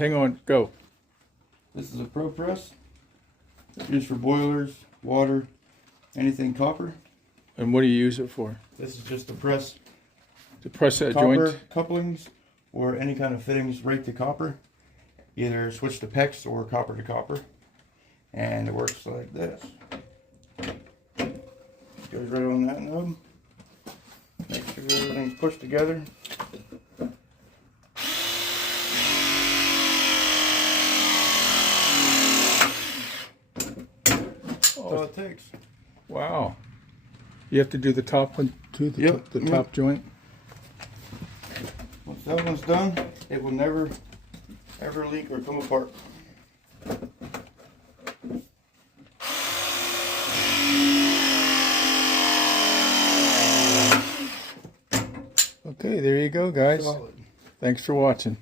hang on, go. This is a ProPress. Used for boilers, water, anything copper. And what do you use it for? This is just to press To press that copper joint? couplings or any kind of fittings right to copper. Either switch to PEX or copper to copper. And it works like this. Goes right on that nub. Make sure everything's pushed together. That's all it takes. Wow. You have to do the top one too, the top joint? Once that one's done, it will never ever leak or come apart. Okay, there you go, guys. Solid. Thanks for watching.